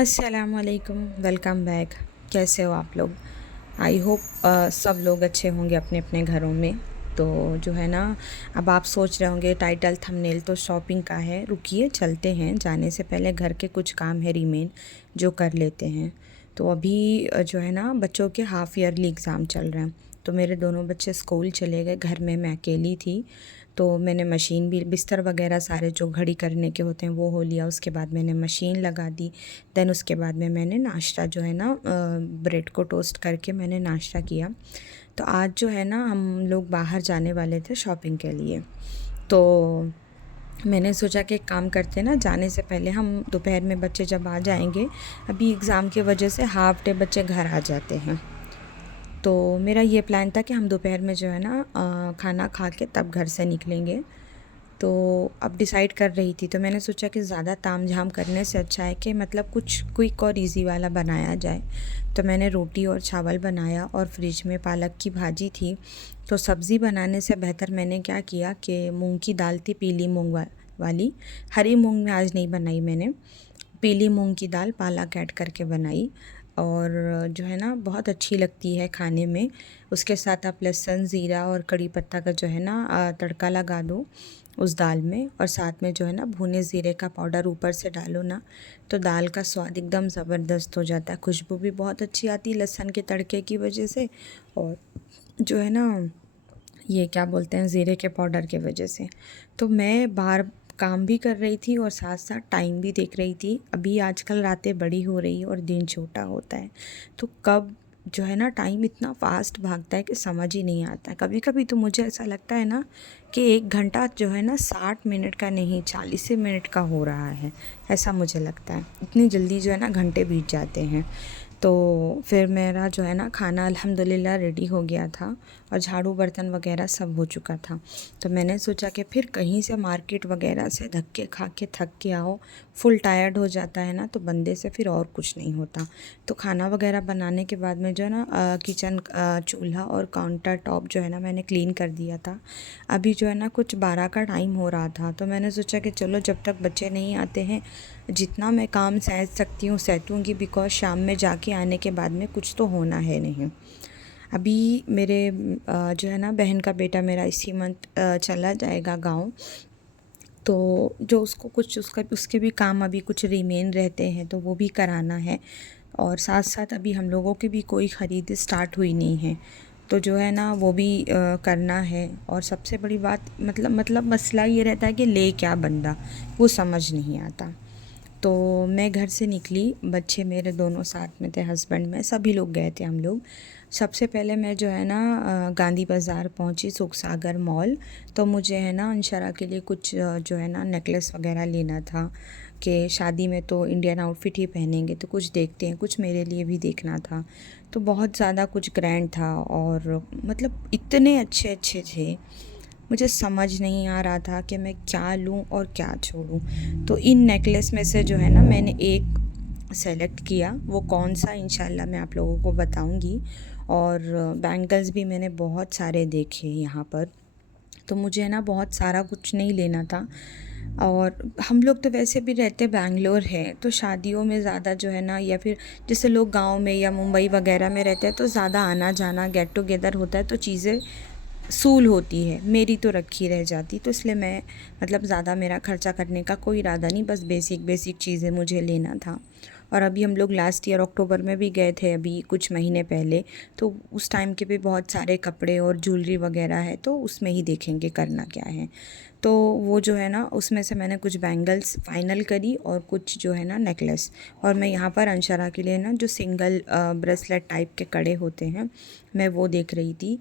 अस्सलामुअलैकुम, welcome back. कैसे हो आप लोग? आई होप सब लोग अच्छे होंगे अपने अपने घरों में। तो जो है ना, अब आप सोच रहे होंगे टाइटल थंबनेल तो शॉपिंग का है। रुकिए, चलते हैं। जाने से पहले घर के कुछ काम है रिमेन, जो कर लेते हैं। तो अभी जो है ना, बच्चों के हाफ़ ईयरली एग्ज़ाम चल रहे हैं। तो मेरे दोनों बच्चे स्कूल चले गए, घर में मैं अकेली थी। तो मैंने मशीन भी, बिस्तर वगैरह सारे जो घड़ी करने के होते हैं वो हो लिया। उसके बाद मैंने मशीन लगा दी। देन उसके बाद में मैंने नाश्ता जो है ना, ब्रेड को टोस्ट करके मैंने नाश्ता किया। तो आज जो है ना, हम लोग बाहर जाने वाले थे शॉपिंग के लिए। तो मैंने सोचा कि एक काम करते हैं ना, जाने से पहले हम दोपहर में बच्चे जब आ जाएंगे, अभी एग्ज़ाम की वजह से हाफ़ डे बच्चे घर आ जाते हैं। तो मेरा ये प्लान था कि हम दोपहर में जो है ना, खाना खा के तब घर से निकलेंगे। तो अब डिसाइड कर रही थी, तो मैंने सोचा कि ज़्यादा तामझाम करने से अच्छा है कि मतलब कुछ क्विक और इजी वाला बनाया जाए। तो मैंने रोटी और चावल बनाया और फ्रिज में पालक की भाजी थी। तो सब्ज़ी बनाने से बेहतर मैंने क्या किया कि मूंग की दाल थी, पीली मूंग वाली। हरी मूंग में आज नहीं बनाई मैंने, पीली मूंग की दाल पालक ऐड करके बनाई। और जो है ना, बहुत अच्छी लगती है खाने में। उसके साथ आप लहसुन, ज़ीरा और कड़ी पत्ता का जो है ना, तड़का लगा दो उस दाल में। और साथ में जो है ना, भुने ज़ीरे का पाउडर ऊपर से डालो ना, तो दाल का स्वाद एकदम ज़बरदस्त हो जाता है। खुशबू भी बहुत अच्छी आती है लहसुन के तड़के की वजह से, और जो है ना, ये क्या बोलते हैं, ज़ीरे के पाउडर के वजह से। तो मैं बाहर काम भी कर रही थी और साथ साथ टाइम भी देख रही थी। अभी आजकल रातें बड़ी हो रही और दिन छोटा होता है, तो कब जो है ना, टाइम इतना फास्ट भागता है कि समझ ही नहीं आता है। कभी कभी तो मुझे ऐसा लगता है ना कि एक घंटा जो है ना, 60 मिनट का नहीं, 40 मिनट का हो रहा है। ऐसा मुझे लगता है, इतनी जल्दी जो है ना घंटे बीत जाते हैं। तो फिर मेरा जो है ना, खाना अल्हम्दुलिल्लाह रेडी हो गया था और झाड़ू बर्तन वगैरह सब हो चुका था। तो मैंने सोचा कि फिर कहीं से मार्केट वगैरह से धक्के खा के थक के आओ, फुल टायर्ड हो जाता है ना, तो बंदे से फिर और कुछ नहीं होता। तो खाना वगैरह बनाने के बाद में जो है ना, किचन चूल्हा और काउंटर टॉप जो है ना, मैंने क्लीन कर दिया था। अभी जो है ना, कुछ 12 का टाइम हो रहा था, तो मैंने सोचा कि चलो जब तक बच्चे नहीं आते हैं, जितना मैं काम सह सकती हूँ सहतूँगी, बिकॉज़ शाम में जाके आने के बाद में कुछ तो होना है नहीं। अभी मेरे जो है ना, बहन का बेटा मेरा इसी मंथ चला जाएगा गाँव। तो जो उसको कुछ उसका उसके भी काम अभी कुछ रिमेन रहते हैं, तो वो भी कराना है। और साथ साथ अभी हम लोगों की भी कोई ख़रीद स्टार्ट हुई नहीं है, तो जो है ना, वो भी करना है। और सबसे बड़ी बात, मतलब मसला ये रहता है कि ले क्या बंदा, वो समझ नहीं आता। तो मैं घर से निकली, बच्चे मेरे दोनों साथ में थे, हस्बैंड में, सभी लोग गए थे हम लोग। सबसे पहले मैं जो है ना, गांधी बाज़ार पहुंची, सुख सागर मॉल। तो मुझे है ना, अंशरा के लिए कुछ जो है ना, नेकलेस वगैरह लेना था कि शादी में तो इंडियन आउटफिट ही पहनेंगे, तो कुछ देखते हैं, कुछ मेरे लिए भी देखना था। तो बहुत ज़्यादा कुछ ग्रैंड था और मतलब इतने अच्छे अच्छे थे, मुझे समझ नहीं आ रहा था कि मैं क्या लूँ और क्या छोड़ूँ। तो इन नेकलेस में से जो है ना, मैंने एक सेलेक्ट किया, वो कौन सा इंशाल्लाह मैं आप लोगों को बताऊंगी। और बैंगल्स भी मैंने बहुत सारे देखे यहाँ पर। तो मुझे है ना, बहुत सारा कुछ नहीं लेना था। और हम लोग तो वैसे भी रहते बैंगलोर है, तो शादियों में ज़्यादा जो है ना, या फिर जैसे लोग गांव में या मुंबई वगैरह में रहते हैं, तो ज़्यादा आना जाना, गेट टुगेदर होता है, तो चीज़ें सूल होती है, मेरी तो रखी रह जाती। तो इसलिए मैं, मतलब ज़्यादा मेरा खर्चा करने का कोई इरादा नहीं, बस बेसिक बेसिक चीज़ें मुझे लेना था। और अभी हम लोग लास्ट ईयर अक्टूबर में भी गए थे, अभी कुछ महीने पहले। तो उस टाइम के भी बहुत सारे कपड़े और ज्वेलरी वगैरह है, तो उसमें ही देखेंगे करना क्या है। तो वो जो है ना, उसमें से मैंने कुछ बैंगल्स फ़ाइनल करी और कुछ जो है ना, नेकलेस। और मैं यहाँ पर अंशरा के लिए ना, जो सिंगल ब्रेसलेट टाइप के कड़े होते हैं, मैं वो देख रही थी।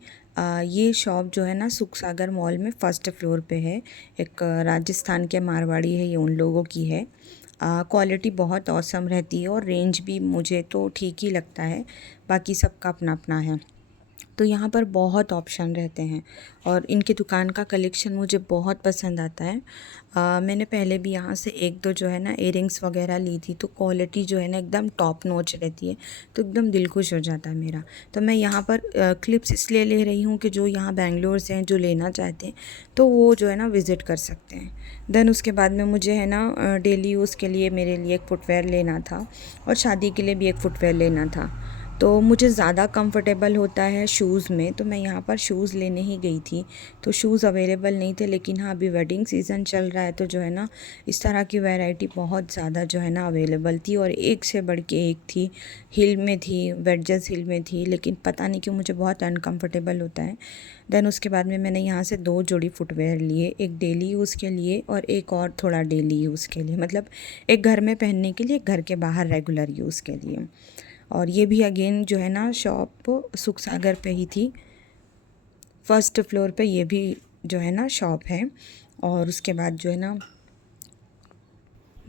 ये शॉप जो है ना, सुख सागर मॉल में फ़र्स्ट फ्लोर पे है। एक राजस्थान के मारवाड़ी है, ये उन लोगों की है। क्वालिटी बहुत औसम रहती है और रेंज भी मुझे तो ठीक ही लगता है, बाकी सबका अपना अपना है। तो यहाँ पर बहुत ऑप्शन रहते हैं और इनकी दुकान का कलेक्शन मुझे बहुत पसंद आता है। मैंने पहले भी यहाँ से एक दो जो है ना इयरिंग्स वगैरह ली थी, तो क्वालिटी जो है ना एकदम टॉप नॉच रहती है, तो एकदम दिल खुश हो जाता है मेरा। तो मैं यहाँ पर क्लिप्स इसलिए ले रही हूँ कि जो यहाँ बेंगलोर से हैं जो लेना चाहते हैं तो वो जो है ना विज़िट कर सकते हैं। देन उसके बाद में मुझे है ना डेली यूज़ के लिए मेरे लिए एक फ़ुटवेयर लेना था और शादी के लिए भी एक फ़ुटवेयर लेना था। तो मुझे ज़्यादा कंफर्टेबल होता है शूज़ में, तो मैं यहाँ पर शूज़ लेने ही गई थी। तो शूज़ अवेलेबल नहीं थे, लेकिन हाँ अभी वेडिंग सीज़न चल रहा है तो जो है ना इस तरह की वैरायटी बहुत ज़्यादा जो है ना अवेलेबल थी और एक से बढ़ के एक थी। हिल में थी, वेडजेस हिल में थी, लेकिन पता नहीं क्यों मुझे बहुत अनकंफर्टेबल होता है। देन उसके बाद में मैंने यहाँ से 2 जोड़ी फुटवेयर लिए, एक डेली यूज़ के लिए और एक और थोड़ा डेली यूज़ के लिए, मतलब एक घर में पहनने के लिए, एक घर के बाहर रेगुलर यूज़ के लिए। और ये भी अगेन जो है ना शॉप सुख सागर पे ही थी, फर्स्ट फ्लोर पे ये भी जो है ना शॉप है। और उसके बाद जो है ना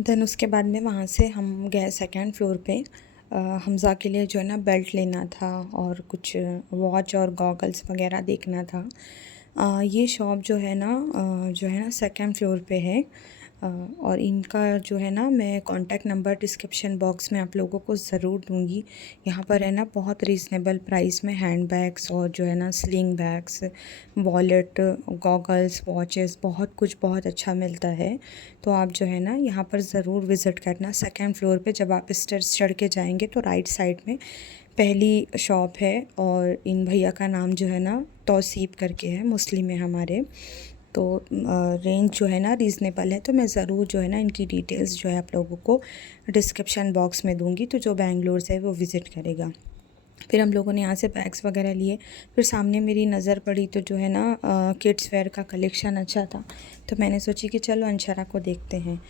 देन उसके बाद में वहाँ से हम गए सेकंड फ्लोर पे। हमज़ा के लिए जो है ना बेल्ट लेना था और कुछ वॉच और गॉगल्स वगैरह देखना था। ये शॉप जो है ना सेकंड फ्लोर पे है। और इनका जो है ना मैं कॉन्टैक्ट नंबर डिस्क्रिप्शन बॉक्स में आप लोगों को ज़रूर दूँगी। यहाँ पर है ना बहुत रीज़नेबल प्राइस में हैंड बैग्स और जो है ना sling bags, wallet, goggles, watches, बहुत कुछ बहुत अच्छा मिलता है। तो आप जो है ना यहाँ पर ज़रूर विज़िट करना। सेकंड फ्लोर पे जब आप स्टेयर्स चढ़ के जाएंगे तो राइट साइड में पहली शॉप है और इन भैया का नाम जो है ना तौसीफ़ करके है, मुस्लिम है हमारे। तो रेंज जो है ना रीज़नेबल है, तो मैं ज़रूर जो है ना इनकी डिटेल्स जो है आप लोगों को डिस्क्रिप्शन बॉक्स में दूंगी, तो जो बेंगलोर से है वो विज़िट करेगा। फिर हम लोगों ने यहाँ से बैग्स वगैरह लिए। फिर सामने मेरी नज़र पड़ी तो जो है ना किड्स वेयर का कलेक्शन अच्छा था, तो मैंने सोची कि चलो अंशरा को देखते हैं।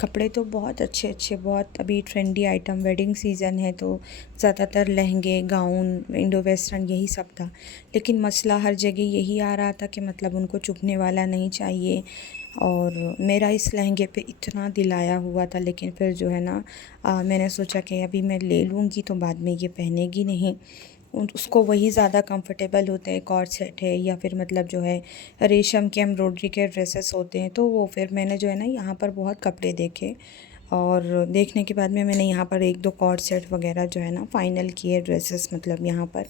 कपड़े तो बहुत अच्छे अच्छे, बहुत अभी ट्रेंडी आइटम, वेडिंग सीज़न है तो ज़्यादातर लहंगे, गाउन, इंडो वेस्टर्न यही सब था। लेकिन मसला हर जगह यही आ रहा था कि मतलब उनको चुभने वाला नहीं चाहिए। और मेरा इस लहंगे पे इतना दिल आया हुआ था, लेकिन फिर जो है ना मैंने सोचा कि अभी मैं ले लूँगी तो बाद में ये पहनेगी नहीं, उसको वही ज़्यादा कंफर्टेबल होते हैं। कॉर्ड सेट है या फिर मतलब जो है रेशम के एम्ब्रॉयडरी के ड्रेसेस होते हैं, तो वो फिर मैंने जो है ना यहाँ पर बहुत कपड़े देखे और देखने के बाद में मैंने यहाँ पर एक दो कॉर्ड सेट वगैरह जो है ना फ़ाइनल किए ड्रेसेस, मतलब यहाँ पर।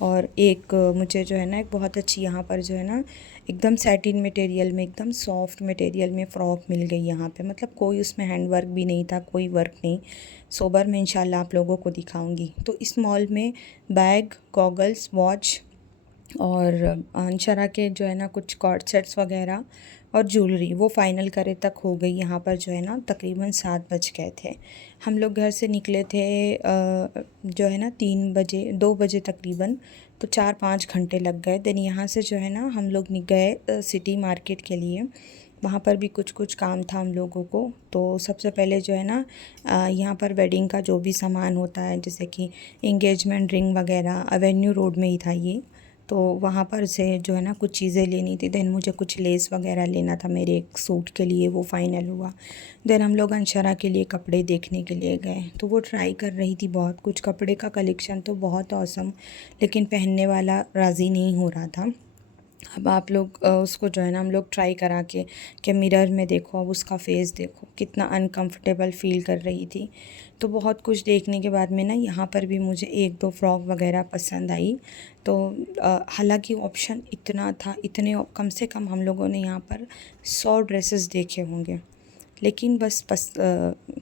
और एक मुझे जो है ना एक बहुत अच्छी यहाँ पर जो है ना एकदम सैटिन मटेरियल में, एकदम सॉफ्ट मटेरियल में फ़्रॉक मिल गई यहाँ पे, मतलब कोई उसमें हैंड वर्क भी नहीं था, कोई वर्क नहीं। सोबर में इंशाल्लाह आप लोगों को दिखाऊंगी। तो इस मॉल में बैग, गॉगल्स, वॉच और अंशरा के जो है ना कुछ कॉर्ड सेट्स वगैरह और ज्वेलरी वो फ़ाइनल करे तक हो गई। यहाँ पर जो है ना तकरीबन 7 बज गए थे। हम लोग घर से निकले थे जो है ना 3 बजे, 2 बजे तकरीबन, तो 4-5 घंटे लग गए। देन यहाँ से जो है ना हम लोग गए सिटी मार्केट के लिए। वहाँ पर भी कुछ कुछ काम था हम लोगों को। तो सबसे पहले जो है ना यहाँ पर वेडिंग का जो भी सामान होता है, जैसे कि इंगेजमेंट रिंग वगैरह, एवेन्यू रोड में ही था ये, तो वहाँ पर से जो है ना कुछ चीज़ें लेनी थी। देन मुझे कुछ लेस वगैरह लेना था मेरे एक सूट के लिए, वो फ़ाइनल हुआ। देन हम लोग अंशरा के लिए कपड़े देखने के लिए गए, तो वो ट्राई कर रही थी बहुत कुछ। कपड़े का कलेक्शन तो बहुत औसम, लेकिन पहनने वाला राज़ी नहीं हो रहा था। अब आप लोग उसको जो है ना हम लोग ट्राई करा के कि मिरर में देखो, अब उसका फेस देखो, कितना अनकंफर्टेबल फ़ील कर रही थी। तो बहुत कुछ देखने के बाद में ना यहाँ पर भी मुझे एक दो फ्रॉक वगैरह पसंद आई। तो हालांकि ऑप्शन इतना था, इतने कम से कम हम लोगों ने यहाँ पर 100 ड्रेसेस देखे होंगे, लेकिन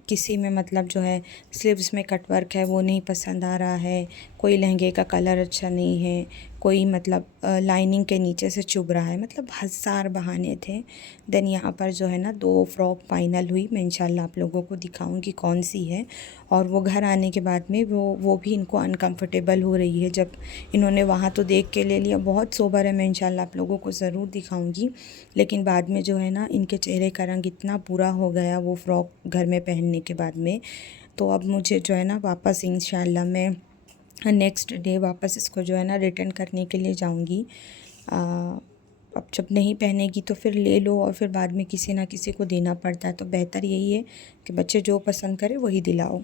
किसी में मतलब जो है स्लीव्स में कटवर्क है वो नहीं पसंद आ रहा है, कोई लहंगे का कलर अच्छा नहीं है, कोई मतलब लाइनिंग के नीचे से चुभ रहा है, मतलब हज़ार बहाने थे। देन यहाँ पर जो है ना 2 फ्रॉक फ़ाइनल हुई, मैं इंशाल्लाह आप लोगों को दिखाऊंगी कौन सी है। और वो घर आने के बाद में वो भी इनको अनकंफर्टेबल हो रही है, जब इन्होंने वहाँ तो देख के ले लिया, बहुत सोबर है, मैं इंशाल्लाह आप लोगों को ज़रूर दिखाऊंगी। लेकिन बाद में जो है ना इनके चेहरे का रंग इतना बुरा हो गया वो फ़्रॉक घर में पहनने के बाद में। तो अब मुझे जो है ना वापस इंशाल्लाह मैं नेक्स्ट डे वापस इसको जो है ना रिटर्न करने के लिए जाऊंगी। अब जब नहीं पहनेगी तो फिर ले लो और फिर बाद में किसी ना किसी को देना पड़ता है, तो बेहतर यही है कि बच्चे जो पसंद करें वही दिलाओ।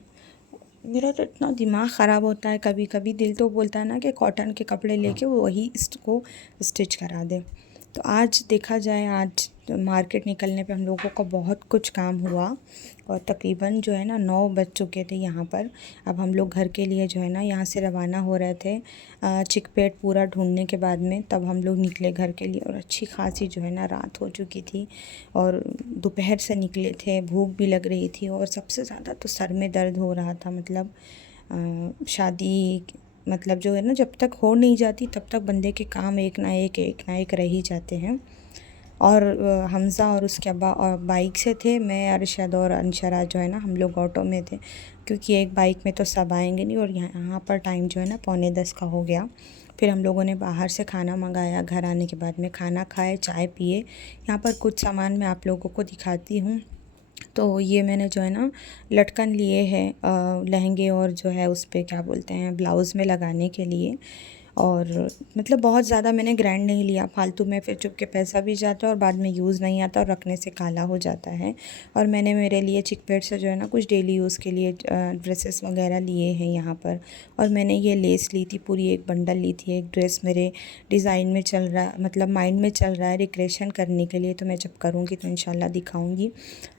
मेरा तो इतना दिमाग ख़राब होता है कभी कभी, दिल तो बोलता है ना कि कॉटन के कपड़े लेके वो वही इसको स्टिच करा दे। तो आज देखा जाए, आज मार्केट निकलने पे हम लोगों का बहुत कुछ काम हुआ और तकरीबन जो है ना 9 बज चुके थे यहाँ पर। अब हम लोग घर के लिए जो है ना यहाँ से रवाना हो रहे थे चिकपेट पूरा ढूंढने के बाद में, तब हम लोग निकले घर के लिए। और अच्छी खासी जो है ना रात हो चुकी थी और दोपहर से निकले थे, भूख भी लग रही थी और सबसे ज़्यादा तो सर में दर्द हो रहा था। मतलब शादी मतलब जो है ना जब तक हो नहीं जाती तब तक बंदे के काम एक ना एक रह ही जाते हैं। और हमज़ा और उसके अब्बा और बाइक से थे, मैं अरशद और अंशरा जो है ना हम लोग ऑटो में थे, क्योंकि एक बाइक में तो सब आएंगे नहीं। और यहाँ पर टाइम जो है ना 9:45 का हो गया। फिर हम लोगों ने बाहर से खाना मंगाया, घर आने के बाद में खाना खाए, चाय पिए। यहाँ पर कुछ सामान मैं आप लोगों को दिखाती हूँ। तो ये मैंने जो है ना लटकन लिए हैं लहंगे और जो है उस पे क्या बोलते हैं ब्लाउज़ में लगाने के लिए। और मतलब बहुत ज़्यादा मैंने ग्रैंड नहीं लिया, फालतू में फिर चुप के पैसा भी जाता है और बाद में यूज़ नहीं आता और रखने से काला हो जाता है। और मैंने मेरे लिए चिकपेट से जो है ना कुछ डेली यूज़ के लिए ड्रेसेस वगैरह लिए हैं यहाँ पर। और मैंने ये लेस ली थी, पूरी एक बंडल ली थी। एक ड्रेस मेरे डिज़ाइन में चल रहा, मतलब माइंड में चल रहा है रिक्रिएशन करने के लिए, तो मैं जब करूँगी तो इंशाल्लाह दिखाऊँगी।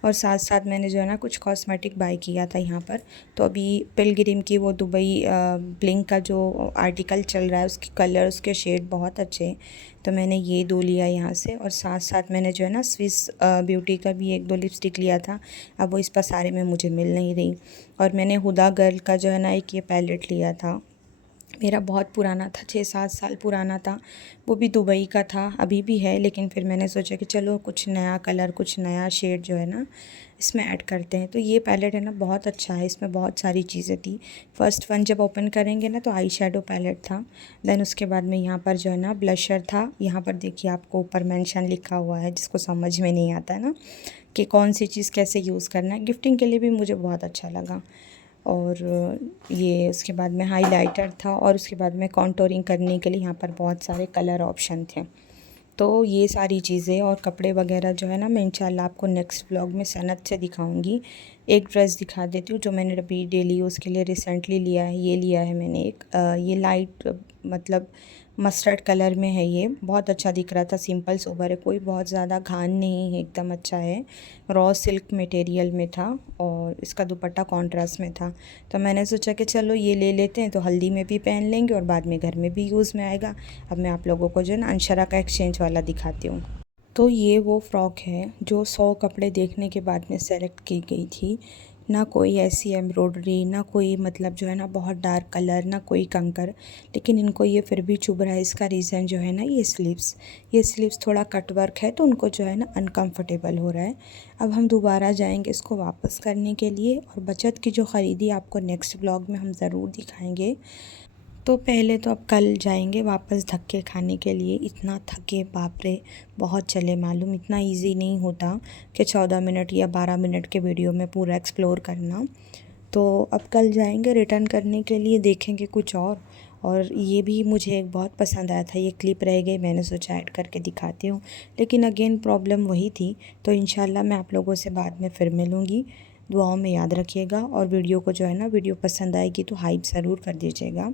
और साथ साथ मैंने जो है ना कुछ कॉस्मेटिक बाय किया था यहाँ पर। तो अभी पिलग्रिम की वो दुबई ब्लिंक का जो आर्टिकल चल रहा है, उसके कलर उसके शेड बहुत अच्छे हैं, तो मैंने ये 2 लिया यहाँ से। और साथ साथ मैंने जो है ना स्विस ब्यूटी का भी 1-2 लिपस्टिक लिया था, अब वो इस पसारे में मुझे मिल नहीं रही। और मैंने हुदा गर्ल का जो है ना एक ये पैलेट लिया था, मेरा बहुत पुराना था, 6-7 साल पुराना था, वो भी दुबई का था, अभी भी है। लेकिन फिर मैंने सोचा कि चलो कुछ नया कलर, कुछ नया शेड जो है ना इसमें ऐड करते हैं। तो ये पैलेट है ना बहुत अच्छा है, इसमें बहुत सारी चीज़ें थी। फर्स्ट वन जब ओपन करेंगे ना तो आई शेडो पैलेट था। देन उसके बाद में यहाँ पर जो है ना ब्लशर था। यहाँ पर देखिए आपको ऊपर मेंशन लिखा हुआ है, जिसको समझ में नहीं आता है ना कि कौन सी चीज़ कैसे यूज़ करना है, गिफ्टिंग के लिए भी मुझे बहुत अच्छा लगा। और ये उसके बाद में हाइलाइटर था और उसके बाद में कॉन्टोरिंग करने के लिए यहाँ पर बहुत सारे कलर ऑप्शन थे। तो ये सारी चीज़ें और कपड़े वगैरह जो है ना मैं इंशाल्लाह आपको नेक्स्ट व्लॉग में सनत से दिखाऊंगी। एक ड्रेस दिखा देती हूँ जो मैंने अभी डेली यूज़ के लिए रिसेंटली लिया है। ये लिया है मैंने एक ये लाइट मतलब मस्टर्ड कलर में है, ये बहुत अच्छा दिख रहा था, सिंपल सोबर है, कोई बहुत ज़्यादा घान नहीं है, एकदम अच्छा है। रॉ सिल्क मटेरियल में था और इसका दुपट्टा कॉन्ट्रास्ट में था। तो मैंने सोचा कि चलो ये ले लेते हैं, तो हल्दी में भी पहन लेंगे और बाद में घर में भी यूज़ में आएगा। अब मैं आप लोगों को जो है ना अंशरा का एक्सचेंज वाला दिखाती हूँ। तो ये वो फ़्रॉक है जो 100 कपड़े देखने के बाद में सेलेक्ट की गई थी। ना कोई ऐसी एम्ब्रॉयडरी, ना कोई मतलब जो है ना बहुत डार्क कलर, ना कोई कंकर, लेकिन इनको ये फिर भी चुभ रहा है। इसका रीज़न जो है ना ये स्लीव्स थोड़ा कट वर्क है, तो उनको जो है ना अनकंफर्टेबल हो रहा है। अब हम दोबारा जाएंगे इसको वापस करने के लिए, और बचत की जो ख़रीदी आपको नेक्स्ट ब्लॉग में हम ज़रूर दिखाएंगे। तो पहले तो अब कल जाएंगे वापस धक्के खाने के लिए। इतना थके बाप रे, बहुत चले मालूम, इतना इजी नहीं होता कि 14 मिनट या 12 मिनट के वीडियो में पूरा एक्सप्लोर करना। तो अब कल जाएंगे रिटर्न करने के लिए, देखेंगे कुछ और ये भी मुझे एक बहुत पसंद आया था, ये क्लिप रह गई, मैंने सोचा ऐड करके दिखाती हूँ, लेकिन अगेन प्रॉब्लम वही थी। तो इंशाल्लाह मैं आप लोगों से बाद में फिर मिलूँगी। दुआओं में याद रखिएगा, और वीडियो को जो है ना वीडियो पसंद आएगी तो हाइप ज़रूर कर दीजिएगा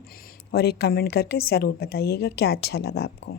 और एक कमेंट करके ज़रूर बताइएगा क्या अच्छा लगा आपको।